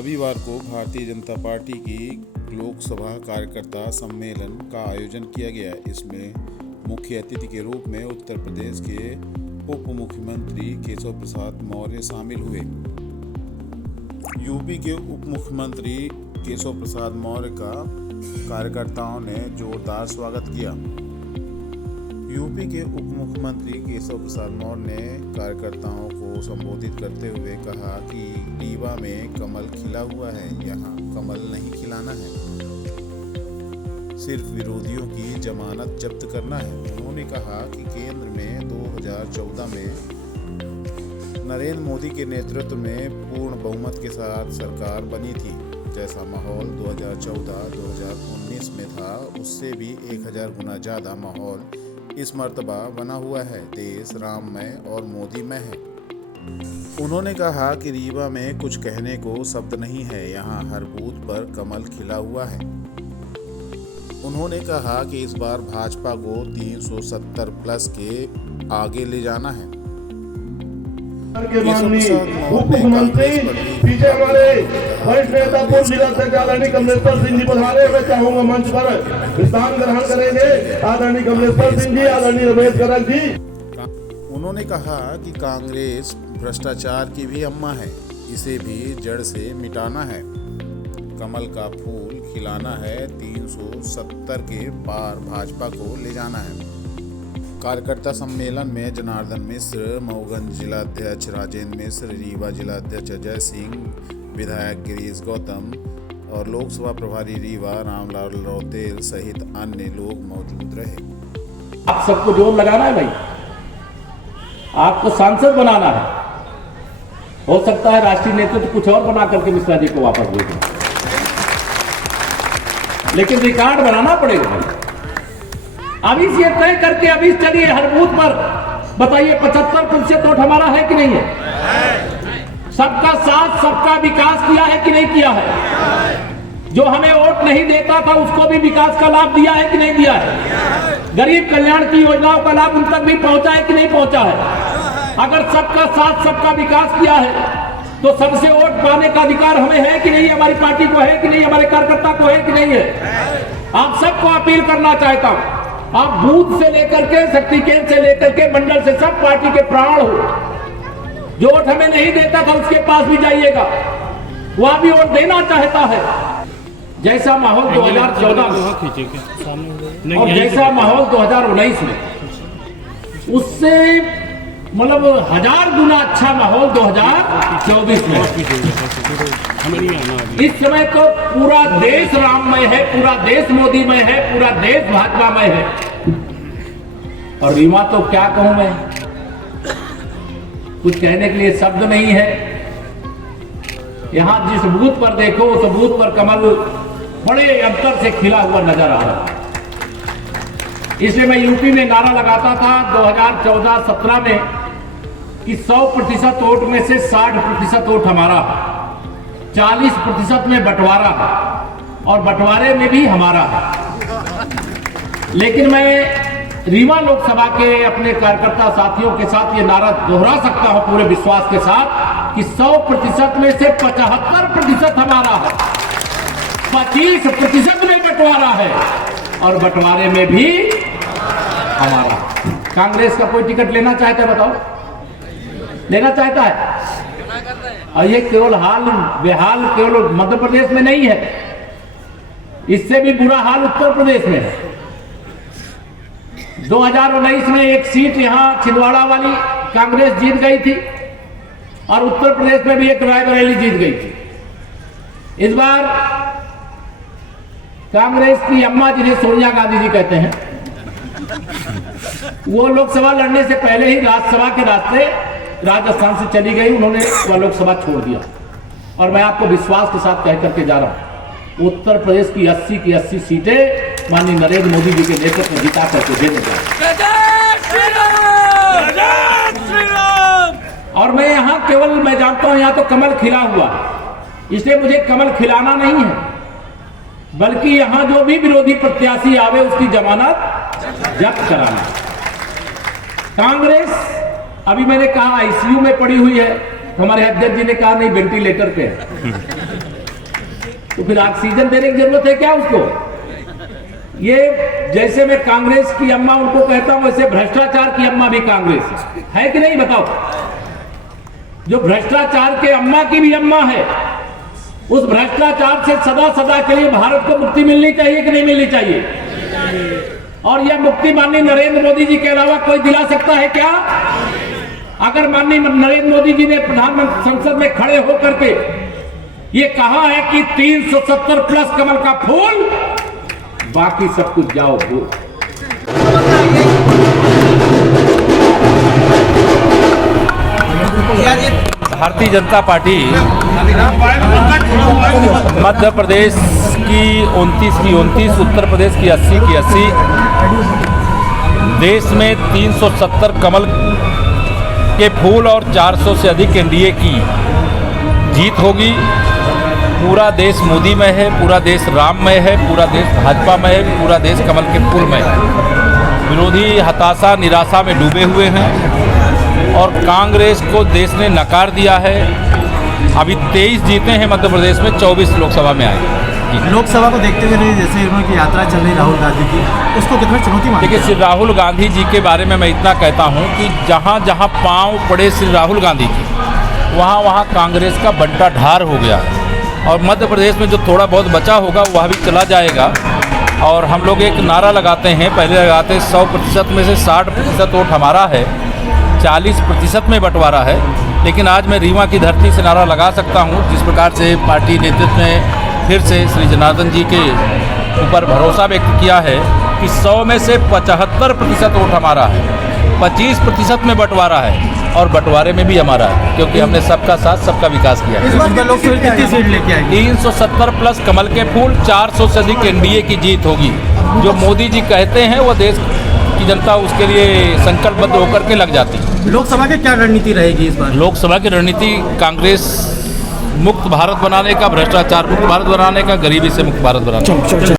रविवार को भारतीय जनता पार्टी की लोकसभा कार्यकर्ता सम्मेलन का आयोजन किया गया। इसमें मुख्य अतिथि के रूप में उत्तर प्रदेश के उप मुख्यमंत्री केशव प्रसाद मौर्य शामिल हुए। यूपी के उप मुख्यमंत्री केशव प्रसाद मौर्य का कार्यकर्ताओं ने जोरदार स्वागत किया। यूपी के उप मुख्यमंत्री केशव प्रसाद मौर्य ने कार्यकर्ताओं को संबोधित करते हुए कहा कि रीवा में कमल खिला हुआ है, यहाँ कमल नहीं खिलाना है, सिर्फ विरोधियों की जमानत जब्त करना है। उन्होंने कहा कि केंद्र में 2014 में नरेंद्र मोदी के नेतृत्व में पूर्ण बहुमत के साथ सरकार बनी थी। जैसा माहौल 2014-2019 में था, उससे भी 1000 गुना ज़्यादा माहौल इस मर्तबा बना हुआ है। देश राममय और मोदीमय है। उन्होंने कहा कि रीवा में कुछ कहने को शब्द नहीं है, यहाँ हर बूथ पर कमल खिला हुआ है। उन्होंने कहा कि इस बार भाजपा को 370 प्लस के आगे ले जाना है। उप मुख्यमंत्री पीछे हमारे वरिष्ठ नेता पूर्व जिला अध्यक्ष आदरणीय कमलेश्वर सिंह जी पधारे हुए, चाहूंगा मंच पर स्थान ग्रहण करेंगे। आदरणीय कमलेश्वर सिंह जी, आदरणीय रमेश करक जी। उन्होंने कहा कि कांग्रेस भ्रष्टाचार की भी अम्मा है, इसे भी जड़ से मिटाना है। कमल का फूल खिलाना है, 370 के पार भाजपा को ले जाना है। कार्यकर्ता सम्मेलन में जनार्दन मिश्र, मऊगंज जिलाध्यक्ष राजेंद्र मिश्र, रीवा जिलाध्यक्ष अजय सिंह, विधायक गिरीश गौतम और लोकसभा प्रभारी रीवा रामलाल रौतेल सहित अन्य लोग मौजूद रहे। आप सबको जोर लगाना है भाई, आपको सांसद बनाना है। हो सकता है राष्ट्रीय नेतृत्व कुछ और बना करके मिश्रा जी को वापस भेजें, लेकिन रिकॉर्ड बनाना पड़ेगा भाई। अभी से तय करके अभी चलिए हर बूथ पर बताइए 75% वोट हमारा है कि नहीं है? सबका साथ सबका विकास किया है कि नहीं किया है? जो हमें वोट नहीं देता था उसको भी विकास का लाभ दिया है कि नहीं दिया है? गरीब कल्याण की योजनाओं का लाभ उन तक भी पहुंचा है कि नहीं पहुंचा है? अगर सबका साथ सबका विकास किया है तो सबसे वोट पाने का अधिकार हमें है कि नहीं? हमारी पार्टी को है कि नहीं? हमारे कार्यकर्ता को है कि नहीं है? आप सबको अपील करना चाहता हूं, आप बूथ से लेकर के शक्ति केंद्र से लेकर के मंडल से सब पार्टी के प्राण हो। जो वोट हमें नहीं देता था उसके पास भी जाइएगा, वह भी वोट देना चाहता है। जैसा माहौल 2014 में और जैसा माहौल 2019 में, उससे मतलब 1000 गुना अच्छा माहौल 2024 में। इस समय तो पूरा देश राममय है, पूरा देश मोदीमय है, पूरा देश भाजपामय है। और रीवा तो क्या कहूं मैं, कुछ कहने के लिए शब्द नहीं है। यहां जिस बूथ पर देखो उस बूथ पर कमल बड़े अंतर से खिला हुआ नजर आ रहा है। इसलिए मैं यूपी में नारा लगाता था 2014-17 में कि 100% वोट में से 60% वोट हमारा, 40% में बंटवारा है और बंटवारे में भी हमारा है। लेकिन मैं रीवा लोकसभा के अपने कार्यकर्ता साथियों के साथ ये नारा दोहरा सकता हूं पूरे विश्वास के साथ कि 100% में से 75% हमारा है, 25% में बंटवारा है और बंटवारे में भी हमारा। कांग्रेस का कोई टिकट लेना चाहता है? बताओ, लेना चाहता है? और ये केवल बेहाल केवल मध्य प्रदेश में नहीं है, इससे भी बुरा हाल उत्तर प्रदेश में है। 2019 में एक सीट यहां छिंदवाड़ा वाली कांग्रेस जीत गई थी और उत्तर प्रदेश में भी एक रायबरेली जीत गई थी। इस बार कांग्रेस की अम्मा, जिन्हें सोनिया गांधी जी कहते हैं, वो लोकसभा लड़ने से पहले ही राज्यसभा के रास्ते राजस्थान से चली गई। उन्होंने वह लोकसभा छोड़ दिया और मैं आपको विश्वास के साथ कह करके जा रहा हूं, उत्तर प्रदेश की 80 की 80 सीटें माननीय नरेंद्र मोदी जी के नेतृत्व में जिता करके देने जा और मैं यहां केवल मैं जानता हूं यहां तो कमल खिला हुआ है, इसलिए मुझे कमल खिलाना नहीं है, बल्कि यहां जो भी विरोधी प्रत्याशी आवे उसकी जमानत जब्त कराना। कांग्रेस अभी मैंने कहा आईसीयू में पड़ी हुई है, हमारे अध्यक्ष जी ने कहा नहीं वेंटिलेटर पे है। तो फिर ऑक्सीजन देने की जरूरत है क्या उसको? ये जैसे मैं कांग्रेस की अम्मा उनको कहता हूं, वैसे भ्रष्टाचार की अम्मा भी कांग्रेस है कि नहीं बताओ? जो भ्रष्टाचार के अम्मा की भी अम्मा है, उस भ्रष्टाचार से सदा सदा के लिए भारत को मुक्ति मिलनी चाहिए कि नहीं मिलनी चाहिए? और यह मुक्ति माननीय नरेंद्र मोदी जी के अलावा कोई दिला सकता है क्या? अगर माननीय नरेंद्र मोदी जी ने प्रधानमंत्री संसद में खड़े होकर के ये कहा है कि 370 प्लस कमल का फूल, बाकी सब कुछ जाओ भूल। भारतीय जनता पार्टी मध्य प्रदेश की 29, उत्तर प्रदेश की 80, देश में 370 कमल के फूल और 400 से अधिक एनडीए की जीत होगी। पूरा देश मोदी में है, पूरा देश राम में है, पूरा देश भाजपा में है, पूरा देश कमल के फूल में है। विरोधी हताशा निराशा में डूबे हुए हैं और कांग्रेस को देश ने नकार दिया है। अभी 23 जीते हैं मध्य प्रदेश में, 24 लोकसभा में आए। लोकसभा को देखते हुए जैसे उनकी यात्रा चल रही राहुल गांधी की, उसको कितना चुनौती मानते हैं? देखिए, श्री राहुल गांधी जी के बारे में मैं इतना कहता हूं कि जहां जहां पांव पड़े श्री राहुल गांधी की, वहां वहां कांग्रेस का बंटा ढार हो गया और मध्य प्रदेश में जो थोड़ा बहुत बचा होगा वह भी चला जाएगा। और हम लोग एक नारा लगाते हैं, पहले लगाते 100% में से 60% वोट हमारा है, 40% में बंटवारा है। लेकिन आज मैं रीवा की धरती से नारा लगा सकता हूं, जिस प्रकार से पार्टी नेतृत्व ने फिर से श्री जनार्दन जी के ऊपर भरोसा व्यक्त किया है कि 100 में से 75% वोट हमारा है, 25% में बंटवारा है और बंटवारे में भी हमारा है, क्योंकि हमने सबका साथ सबका विकास किया है। इस बार लोकसभा कितनी सीट लेके आएंगे? 370 प्लस कमल के फूल, 400 से अधिक एनडीए की जीत होगी। जो मोदी जी कहते हैं वो देश की जनता उसके लिए संकल्पबद्ध होकर के लग जाती है। लोकसभा की क्या रणनीति रहेगी इस बार? लोकसभा की रणनीति कांग्रेस मुक्त भारत बनाने का, भ्रष्टाचार मुक्त भारत बनाने का, गरीबी से मुक्त भारत बनाने का।